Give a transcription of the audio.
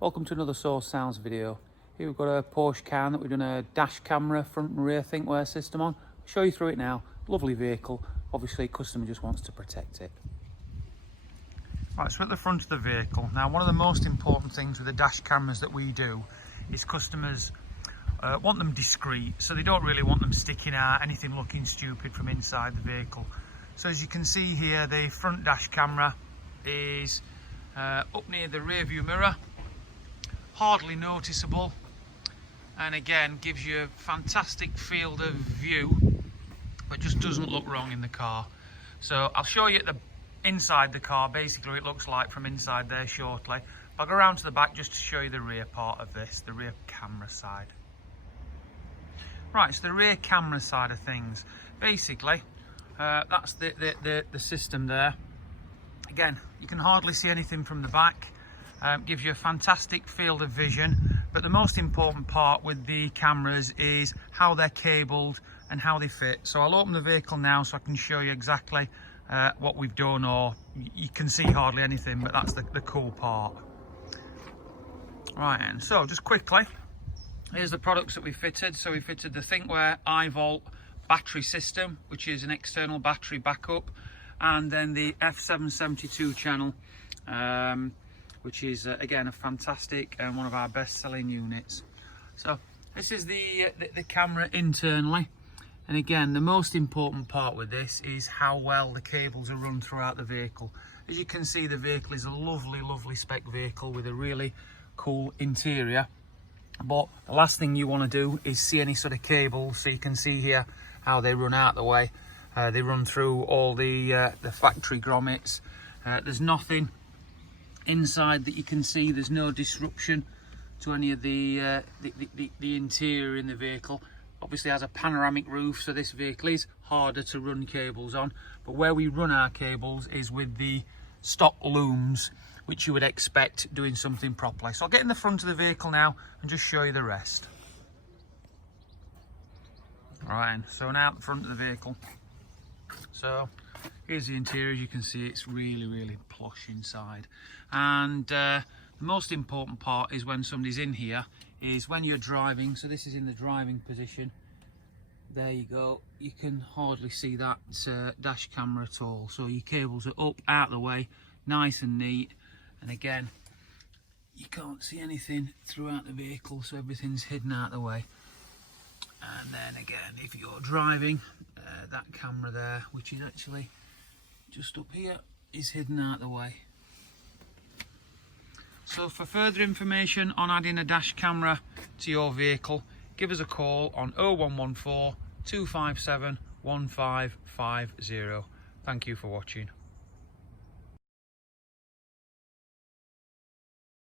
Welcome to another Source Sounds video. Here we've got a Porsche Cayenne that we've done a dash camera front and rear Thinkware system on. I'll show you through it now. Lovely vehicle. Obviously customer just wants to protect it. Right, so at the front of the vehicle. Now one of the most important things with the dash cameras that we do is customers want them discreet, so they don't really want them sticking out, anything looking stupid from inside the vehicle. So as you can see here, the front dash camera is up near the rear view mirror, hardly noticeable, and again gives you a fantastic field of view, but just doesn't look wrong in the car. So I'll show you at the inside the car basically what it looks like from inside there shortly. I'll go around to the back just to show you the rear part of this, the rear camera side. Right, so the rear camera side of things, basically that's the system there. Again, you can hardly see anything from the back. Gives you a fantastic field of vision, but the most important part with the cameras is how they're cabled and how they fit. So I'll open the vehicle now so I can show you exactly what we've done, or you can see hardly anything, but that's the cool part. Right, and so just quickly, here's the products that we fitted. So we fitted the Thinkware iVolt battery system, which is an external battery backup, and then the F770 channel, which is again a fantastic and one of our best-selling units. So this is the camera internally, and again the most important part with this is how well the cables are run throughout the vehicle. As you can see, the vehicle is a lovely spec vehicle with a really cool interior, but the last thing you want to do is see any sort of cables. So you can see here how they run out the way. They run through all the factory grommets. There's nothing inside that you can see. There's no disruption to any of the interior in the vehicle. Obviously has a panoramic roof, so this vehicle is harder to run cables on, but where we run our cables is with the stock looms, which you would expect doing something properly. So I'll get in the front of the vehicle now and just show you the rest. Right, so now at the front of the vehicle. So here's the interior. As you can see, it's really plush inside, and the most important part is when somebody's in here is when you're driving. So this is in the driving position. There you go. You can hardly see that dash camera at all. So your cables are up, out of the way, nice and neat, and again you can't see anything throughout the vehicle, so everything's hidden out of the way. And then again, if you're driving, that camera there, which is actually just up here, is hidden out of the way. So for further information on adding a dash camera to your vehicle, give us a call on 0114 257 1550. Thank you for watching.